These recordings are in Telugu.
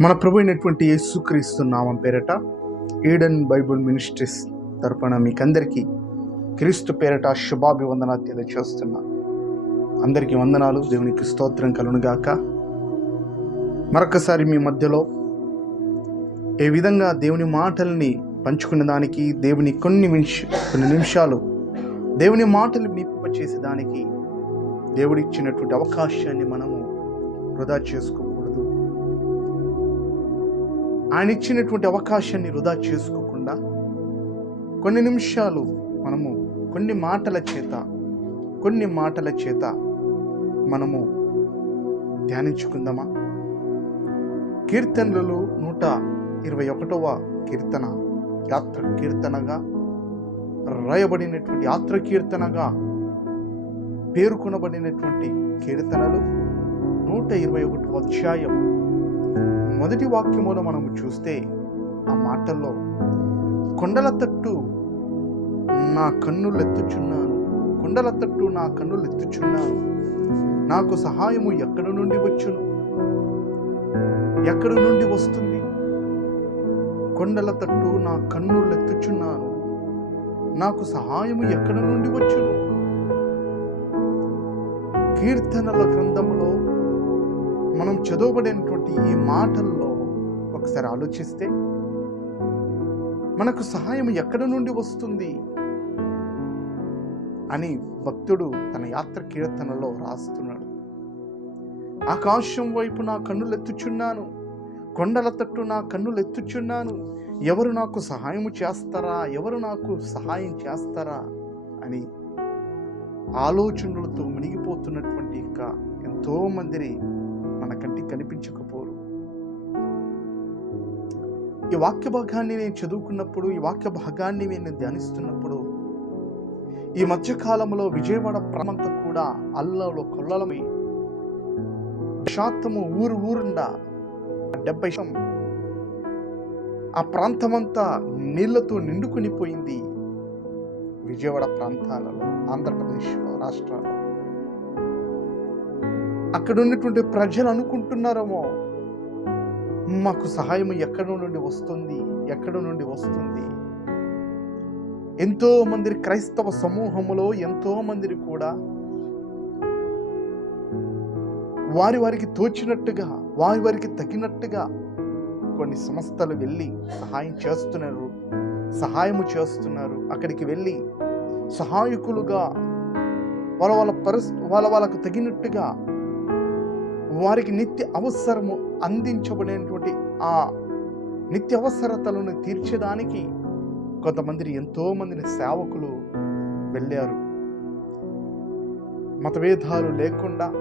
మన ప్రభు అయినటువంటి యేసుక్రీస్తు నామం పేరట ఈడెన్ బైబుల్ మినిస్ట్రీస్ తరపున మీకందరికీ క్రీస్తు పేరట శుభాభివందన తెలియచేస్తున్నా అందరికీ వందనాలు. దేవునికి స్తోత్రం కలునుగాక మరొకసారి మీ మధ్యలో ఏ విధంగా దేవుని మాటల్ని పంచుకునే దానికి దేవుని కొన్ని నిమిష కొన్ని నిమిషాలు దేవుని మాటలు వినిపింపచేసేదానికి దేవుడిచ్చినటువంటి అవకాశాన్ని మనము వృధా చేసుకోకూడదు ఆయన ఇచ్చినటువంటి అవకాశాన్ని వృధా చేసుకోకుండా కొన్ని నిమిషాలు మనము కొన్ని మాటల చేత కొన్ని మాటల చేత మనము ధ్యానించుకుందామా? కీర్తనలలో నూట ఇరవై ఒకటవ కీర్తన యాత్ర కీర్తనగా రాయబడినటువంటి యాత్ర కీర్తనగా పేర్కొనబడినటువంటి కీర్తనలు నూట ఇరవై ఒకటి అధ్యాయం. మొదటి వాక్యములో మనము చూస్తే ఆ మాటల్లో కొండల తట్టు నా కన్నులు ఎత్తుచున్నాను. కొండల తట్టు నా కన్నులు ఎత్తుచున్నాను. నాకు సహాయము ఎక్కడి నుండి వచ్చును? ఎక్కడి నుండి వస్తుంది? కొండల తట్టు నా కన్నులు ఎత్తుచున్నాను. నాకు సహాయము ఎక్కడి నుండి వచ్చును? కీర్తనల గ్రంథం మనం చదవబడినటువంటి ఈ మాటల్లో ఒకసారి ఆలోచిస్తే మనకు సహాయం ఎక్కడి నుండి వస్తుంది అని భక్తుడు తన యాత్ర కీర్తనలో రాస్తున్నాడు. ఆకాశం వైపు నా కన్నులు ఎత్తుచున్నాను కొండల తట్టు నా కన్నులు ఎత్తుచున్నాను ఎవరు నాకు సహాయం చేస్తారా ఎవరు నాకు సహాయం చేస్తారా అని ఆలోచనలతో మునిగిపోతున్నటువంటి ఇంకా ఎంతో మందిని మన కంటికి కనిపించకపోరు. ఈ వాక్య భాగాన్ని నేను చదువుకున్నప్పుడు ఈ వాక్య భాగాన్ని నేను ధ్యానిస్తున్నప్పుడు ఈ మధ్యకాలంలో విజయవాడ ప్రాంతం కూడా అల్లలు కొల్లలమై. శాతము ఊరు ఊరుండా డెబ్బై ఆ ప్రాంతమంతా నీళ్ళతో నిండుకునిపోయింది విజయవాడ ప్రాంతాలలో ఆంధ్రప్రదేశ్లో రాష్ట్రాల్లో. అక్కడ ఉన్నటువంటి ప్రజలు అనుకుంటున్నారేమో? మాకు సహాయం ఎక్కడ నుండి వస్తుంది? ఎక్కడ నుండి వస్తుంది? ఎంతో మంది క్రైస్తవ సమూహములో ఎంతో మందిని కూడా వారి వారికి తోచినట్టుగా వారి వారికి తగినట్టుగా కొన్ని సంస్థలు వెళ్ళి సహాయం చేస్తున్నారు. సహాయము చేస్తున్నారు. అక్కడికి వెళ్ళి సహాయకులుగా వాళ్ళ వాళ్ళ పరిస్థితి వాళ్ళ వాళ్ళకు తగినట్టుగా వారికి నిత్య అవసరము అందించబడేటువంటి ఆ నిత్య అవసరతలను తీర్చడానికి కొంతమంది ఎంతోమందిని సేవకులు వెళ్ళారు. మతభేదాలు లేకుండా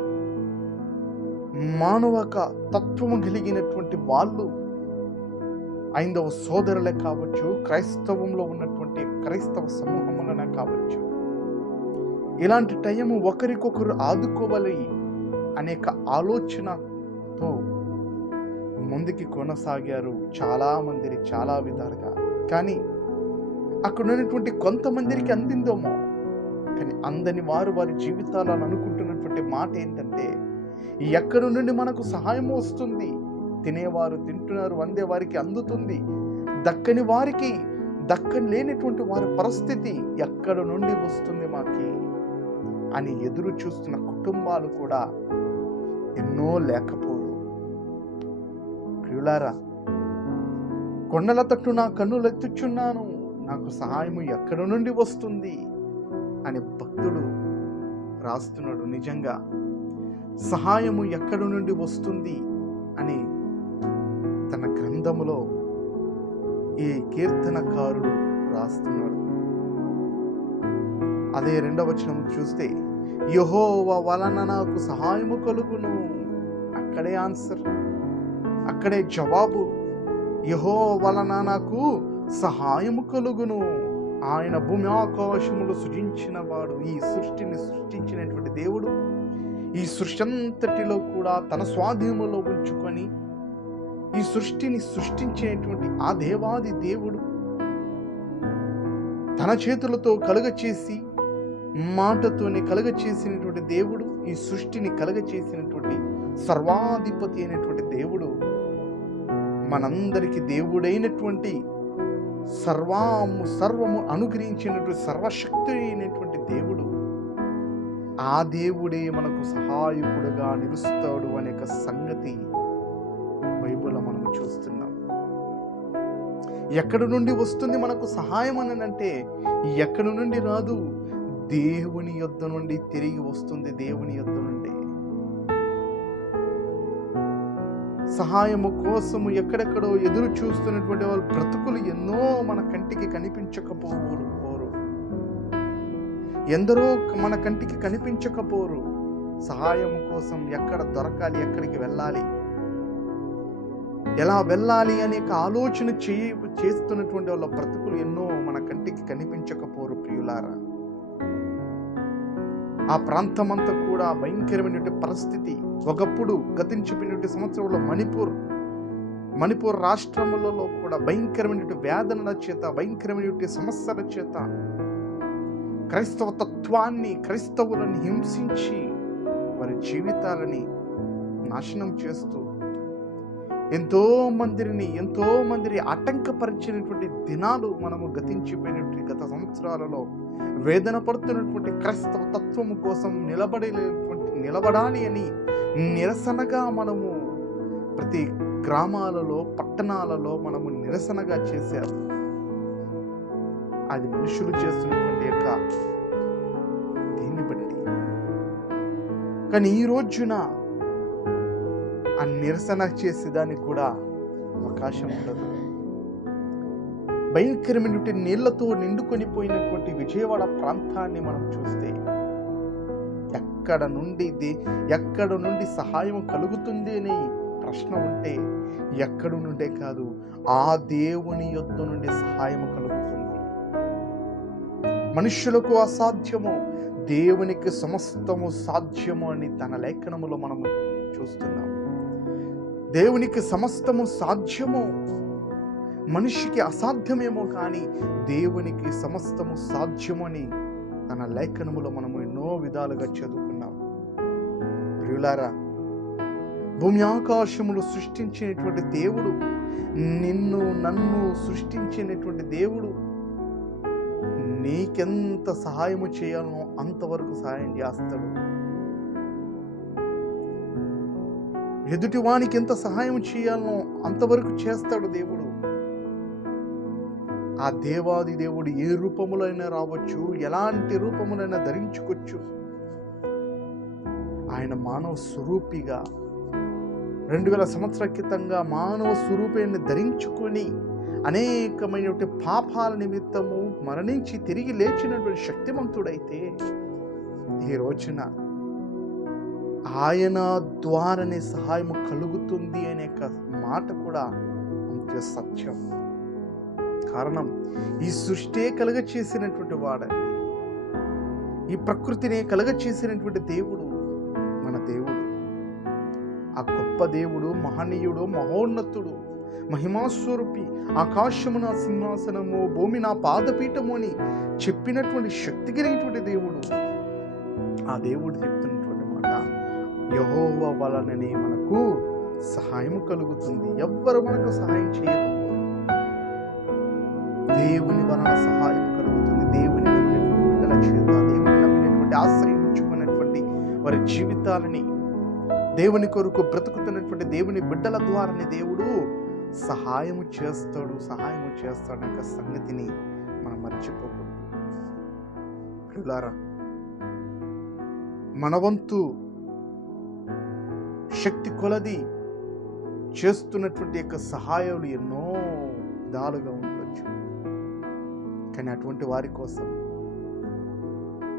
మానవక తత్వము కలిగినటువంటి వాళ్ళు ఐదవ సోదరులే కావచ్చు క్రైస్తవంలో ఉన్నటువంటి క్రైస్తవ సమూహములనే కావచ్చు. ఇలాంటి టైము ఒకరికొకరు ఆదుకోవాలి. అనేక ఆలోచనతో ముందుకి కొనసాగారు చాలామందిని చాలా విధాలుగా. కానీ అక్కడ ఉన్నటువంటి కొంతమందికి అందిందేమో. కానీ అందని వారు వారి జీవితాలను అనుకుంటున్నటువంటి మాట ఏంటంటే ఎక్కడి నుండి మనకు సహాయం వస్తుంది? తినేవారు తింటున్నారు అందే వారికి అందుతుంది. దక్కని వారికి దక్కని లేనటువంటి వారి పరిస్థితి ఎక్కడ నుండి వస్తుంది మాకి? అని ఎదురు చూస్తున్న కుటుంబాలు కూడా ఎన్నో లేకపోవు. ప్రియులారా కొండల తట్టు నా కన్నులు ఎత్తుచున్నాను నాకు సహాయము ఎక్కడ నుండి వస్తుంది? అని భక్తుడు రాస్తున్నాడు నిజంగా. సహాయము ఎక్కడి నుండి వస్తుంది? అని తన గ్రంథములో ఈ కీర్తనకారుడు రాస్తున్నాడు. అదే రెండవ వచనం చూస్తే యహోవ వలన నాకు సహాయము కలుగును. అక్కడే ఆన్సర్. అక్కడే జవాబు. యహో వలన నాకు సహాయము కలుగును. ఆయన భూమి ఆకాశములు సృజించిన వాడు ఈ సృష్టిని సృష్టించినటువంటి దేవుడు. ఈ సృష్టి అంతటిలో కూడా తన స్వాధీనంలో ఉంచుకొని ఈ సృష్టిని సృష్టించేటువంటి ఆ దేవాది దేవుడు తన చేతులతో కలుగ చేసి మాటతోనే కలుగ చేసినటువంటి దేవుడు ఈ సృష్టిని కలగ చేసినటువంటి సర్వాధిపతి అయినటువంటి దేవుడు. మనందరికీ దేవుడైనటువంటి సర్వము సర్వము అనుగ్రహించినటువంటి సర్వశక్తి అయినటువంటి దేవుడు. ఆ దేవుడే మనకు సహాయకుడుగా నిలుస్తాడు అనే ఒక సంగతి బైబిల్లో మనం చూస్తున్నాం. ఎక్కడి నుండి వస్తుంది మనకు సహాయం అని అంటే ఎక్కడి నుండి రాదు? దేవుని యొద్ద నుండి తిరిగి వస్తుంది దేవుని యొద్ద నుండి. సహాయము కోసము ఎక్కడెక్కడో ఎదురు చూస్తున్నటువంటి వాళ్ళ బ్రతుకులు ఎన్నో మన కంటికి కనిపించకపోరు పోరు. ఎందరో మన కంటికి కనిపించకపోరు. సహాయం కోసం ఎక్కడ దొరకాలి ఎక్కడికి వెళ్ళాలి? ఎలా వెళ్ళాలి అనే ఒక ఆలోచన చేయ చేస్తున్నటువంటి వాళ్ళ బ్రతుకులు ఎన్నో మన కంటికి కనిపించకపోరు ప్రియులారా. ఆ ప్రాంతమంతా కూడా భయంకరమైనటువంటి పరిస్థితి. ఒకప్పుడు గతించిపోయినటువంటి సంవత్సరంలో మణిపూర్ మణిపూర్ రాష్ట్రములలో కూడా భయంకరమైనటువంటి వేదనల చేత భయంకరమైనటువంటి సమస్యల చేత క్రైస్తవ తత్వాన్ని క్రైస్తవులను హింసించి వారి జీవితాలని నాశనం చేస్తూ ఎంతో మందిని ఎంతో మందిని ఆటంకపరిచినటువంటి దినాలు మనము గతించిపోయినటువంటి గత సంవత్సరాలలో వేదన పడుతున్నటువంటి క్రైస్తవ తత్వము కోసం నిలబడినటువంటి నిలబడాలి అని నిరసనగా మనము ప్రతి గ్రామాలలో పట్టణాలలో మనము నిరసనగా చేశారు. అది మనుషులు చేస్తున్నటువంటి యొక్క దీన్ని బట్టి. కానీ ఈ రోజున ఆ నిరసన చేసేదానికి కూడా అవకాశం ఉండదు. భయంకరమైనటువంటి నీళ్ళతో నిండుకొని పోయినటువంటి విజయవాడ ప్రాంతాన్ని మనం చూస్తే ఎక్కడ నుండి దే- ఎక్కడ నుండి సహాయం కలుగుతుంది అని ప్రశ్న ఉంటే ఎక్కడ నుండే కాదు ఆ దేవుని యొద్ద నుండి సహాయం కలుగుతుంది. మనుష్యులకు అసాధ్యము దేవునికి సమస్తము సాధ్యము అని తన లేఖనములో మనము చూస్తున్నాం దేవునికి సమస్తము సాధ్యము మనిషికి అసాధ్యమేమో కానీ దేవునికి సమస్తము సాధ్యమని తన లేఖనములో మనము ఎన్నో విధాలుగా చదువుకున్నాం. ప్రియులారా భూమి ఆకాశములు సృష్టించినటువంటి దేవుడు నిన్ను నన్ను సృష్టించినటువంటి దేవుడు నీకెంత సహాయము చేయాలనో అంతవరకు సహాయం చేస్తాడు. ఎదుటివానికి ఎంత సహాయం చేయాలనో అంతవరకు చేస్తాడు దేవుడు. ఆ దేవాది దేవుడు ఏ రూపములైనా రావచ్చు ఎలాంటి రూపములైనా ధరించుకోవచ్చు. ఆయన మానవ స్వరూపిగా రెండు వేల సంవత్సరాల క్రితంగా మానవ స్వరూపాన్ని ధరించుకొని అనేకమైనటువంటి పాపాల నిమిత్తము మరణించి తిరిగి లేచినటువంటి శక్తిమంతుడైతే ఈ రోజున ఆయన ద్వారానే సహాయం కలుగుతుంది అనే మాట కూడా అంత్య సత్యం. కారణం ఈ సృష్టి కలుగ చేసినటువంటి వాడండి. ఈ ప్రకృతిని కలుగ చేసినటువంటి దేవుడు మన దేవుడు. ఆ గొప్ప దేవుడు మహనీయుడు మహోన్నతుడు మహిమాస్వరూపి ఆకాశము నా సింహాసనము భూమి నా పాదపీఠము అని చెప్పినటువంటి శక్తి కలిగినటువంటి దేవుడు. ఆ దేవుడు చెప్తున్నటువంటి మాట. యహోవ వలననే మనకు సహాయం కలుగుతుంది. ఎవ్వరు మనకు సహాయం చేయకపోరు. దేవుని వలన సహాయం కలుగుతుంది. దేవుని నమ్మినటువంటి బిడ్డల చేత దేవుని నమ్మినటువంటి ఆశ్రయించుకున్నటువంటి వారి జీవితాలని దేవుని కొరకు బ్రతుకుతున్నటువంటి దేవుని బిడ్డల ద్వారానే దేవుడు సహాయము చేస్తాడు. సహాయము చేస్తాడు యొక్క సంగతిని మనం మర్చిపోకూడదు. మనవంతు మన వంతు శక్తి కొలది చేస్తున్నటువంటి యొక్క సహాయాలు ఎన్నో విధాలుగా ఉండొచ్చు. కానీ అటువంటి వారి కోసం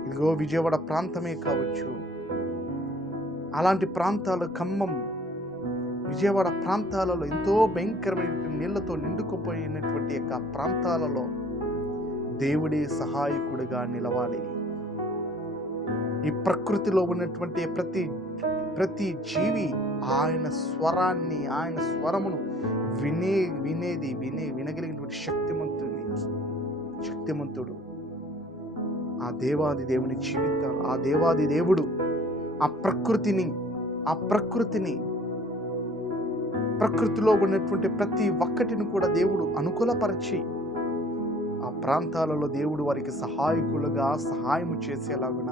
ఇదిగో విజయవాడ ప్రాంతమే కావచ్చు అలాంటి ప్రాంతాలు ఖమ్మం విజయవాడ ప్రాంతాలలో ఎంతో భయంకరమైన నీళ్ళతో నిండుకుపోయినటువంటి యొక్క ప్రాంతాలలో దేవుడే సహాయకుడిగా నిలవాలి. ఈ ప్రకృతిలో ఉన్నటువంటి ప్రతి ప్రతి జీవి ఆయన స్వరాన్ని ఆయన స్వరమును వినే వినేది వినే వినగలిగినటువంటి శక్తిమంతుని శక్తిమంతుడు. ఆ దేవాది దేవుని జీవితాలు ఆ దేవాది దేవుడు ఆ ప్రకృతిని ఆ ప్రకృతిని ప్రకృతిలో ఉన్నటువంటి ప్రతి ఒక్కటిని కూడా దేవుడు అనుకూలపరిచి ఆ ప్రాంతాలలో దేవుడు వారికి సహాయకులుగా సహాయం చేసేలాగున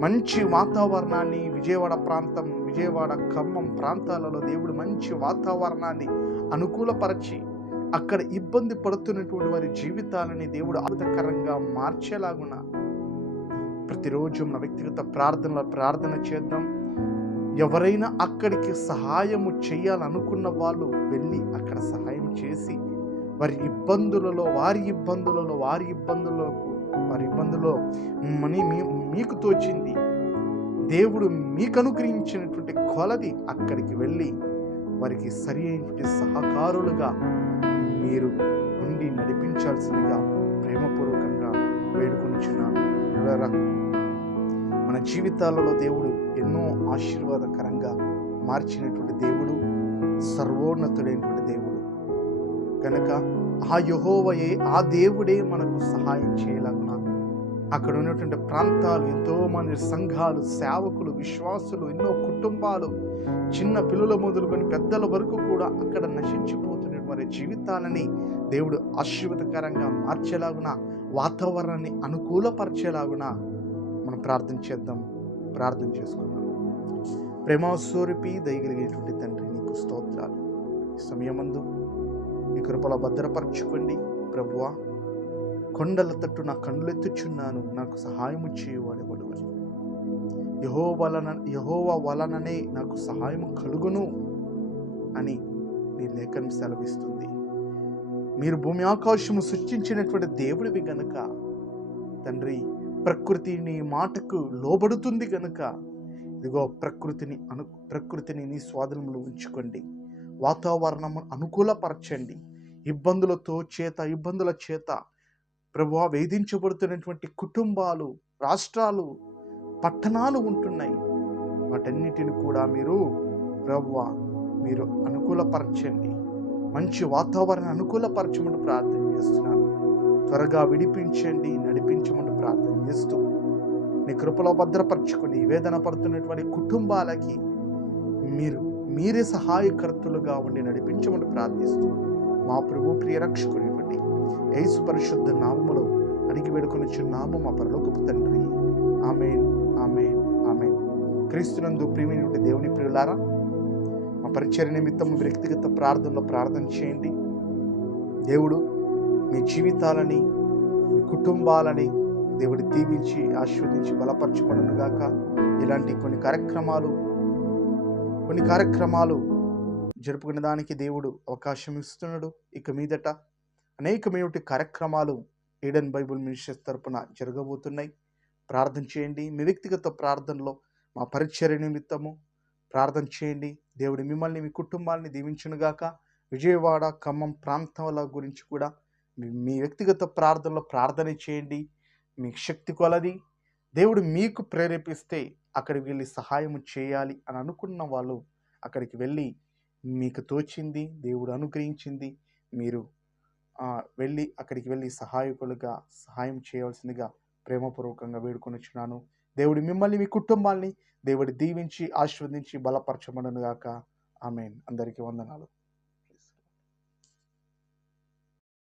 మంచి వాతావరణాన్ని విజయవాడ ప్రాంతం విజయవాడ ఖమ్మం ప్రాంతాలలో దేవుడు మంచి వాతావరణాన్ని అనుకూలపరచి అక్కడ ఇబ్బంది పడుతున్నటువంటి వారి జీవితాలని దేవుడు ఆదకరంగా మార్చేలాగున ప్రతిరోజు మన వ్యక్తిగత ప్రార్థనల ప్రార్థన చేద్దాం. ఎవరైనా అక్కడికి సహాయము చేయాలనుకున్న వాళ్ళు వెళ్ళి అక్కడ సహాయం చేసి వారి ఇబ్బందులలో వారి ఇబ్బందులలో వారి ఇబ్బందులలో వారి ఇబ్బందులో మనీ మేము మీకు తోచింది. దేవుడు మీకు అనుగ్రహించినటువంటి కొలది అక్కడికి వెళ్ళి వారికి సరి అయినటువంటి సహకారులుగా మీరు ఉండి నడిపించాల్సిందిగా ప్రేమపూర్వకంగా వేడుకొనిచున్నాను. మన జీవితాలలో దేవుడు ఎన్నో ఆశీర్వాదకరంగా మార్చినటువంటి దేవుడు సర్వోన్నతుడైనటువంటి దేవుడు. కనుక ఆ యహోవయే ఆ దేవుడే మనకు సహాయం చేయలాగున. అక్కడ ఉన్నటువంటి ప్రాంతాలు ఎంతోమంది సంఘాలు సేవకులు విశ్వాసులు ఎన్నో కుటుంబాలు చిన్న పిల్లల మొదలుకొని పెద్దల వరకు కూడా అక్కడ నశించిపోతున్న వారి జీవితాలని దేవుడు ఆశీర్వదకరంగా మార్చేలాగున వాతావరణాన్ని అనుకూలపరిచేలాగున మనం ప్రార్థన చేద్దాం ప్రార్థన చేసుకుందాం. ప్రేమాస్వరూపి దయగలిగేటువంటి తండ్రి నీకు స్తోత్రాలు. సమయమందు మీ కృపలో భద్రపరచుకోండి ప్రభువా. కొండల తట్టు నా కన్నులెత్తుచున్నాను నాకు సహాయము చేయవాడెవడు? అని యహో వలన యహోవ వలననే నాకు సహాయము కలుగును అని నీ లేఖనం సెలవిస్తుంది. మీరు భూమి ఆకాశము సృష్టించినటువంటి దేవుడివి గనుక తండ్రి ప్రకృతి నీ మాటకు లోబడుతుంది గనుక ఇదిగో ప్రకృతిని అను ప్రకృతిని నీ స్వాధీనంలో ఉంచుకోండి. వాతావరణం అనుకూలపరచండి. ఇబ్బందులతో చేత ఇబ్బందుల చేత ప్రభు వేధించబడుతున్నటువంటి కుటుంబాలు రాష్ట్రాలు పట్టణాలు ఉంటున్నాయి. వాటన్నిటిని కూడా మీరు ప్రభువ మీరు అనుకూలపరచండి. మంచి వాతావరణం అనుకూలపరచమని ప్రార్థన చేస్తున్నాను. త్వరగా విడిపించండి నడిపించమని ప్రార్థన చేస్తూ. నీ కృపలో భద్రపరచుకుని వేదన పడుతున్నటువంటి కుటుంబాలకి మీరు మీరే సహాయకర్తలుగా ఉండి నడిపించమని ప్రార్థిస్తూ. మా ప్రభు ప్రియ రక్షకుడి యేసు పరిశుద్ధ నామములో అడిగి వేడుకొని నామం మా పరలోకపు తండ్రి. Amen amen amen. క్రీస్తునందు ప్రియమైనటువంటి దేవుని ప్రియులారా మా పరిచయ నిమిత్తం వ్యక్తిగత ప్రార్థనలో ప్రార్థన చేయండి. దేవుడు మీ జీవితాలని మీ కుటుంబాలని దేవుడు దీవించి ఆశీర్వదించి బలపరచుకొనును గాక ఇలాంటి కొన్ని కార్యక్రమాలు కొన్ని కార్యక్రమాలు జరుపుకునే దానికి దేవుడు అవకాశం ఇస్తున్నాడు. ఇక మీదట అనేకమైనటువంటి కార్యక్రమాలు ఈడెన్ బైబుల్ మినిస్టర్స్ తరపున జరగబోతున్నాయి. ప్రార్థన చేయండి. మీ వ్యక్తిగత ప్రార్థనలో మా పరిచర్య నిమిత్తము ప్రార్థన చేయండి. దేవుడు మిమ్మల్ని మీ కుటుంబాన్ని దీవించునుగాక. విజయవాడ ఖమ్మం ప్రాంతాల గురించి కూడా మీ వ్యక్తిగత ప్రార్థనలో ప్రార్థన చేయండి. మీకు శక్తి కొలది. దేవుడు మీకు ప్రేరేపిస్తే అక్కడికి వెళ్ళి సహాయం చేయాలి అని అనుకున్న వాళ్ళు అక్కడికి వెళ్ళి మీకు తోచింది. దేవుడు అనుగ్రహించింది. మీరు వెళ్ళి అక్కడికి వెళ్ళి సహాయకులుగా సహాయం చేయవలసిందిగా ప్రేమపూర్వకంగా వేడుకొనిచ్చున్నాను దేవుడు మిమ్మల్ని మీ కుటుంబాల్ని దేవుడు దీవించి ఆశీర్వదించి బలపరచమనుగాక ఆమెన్. అందరికీ వందనాలు.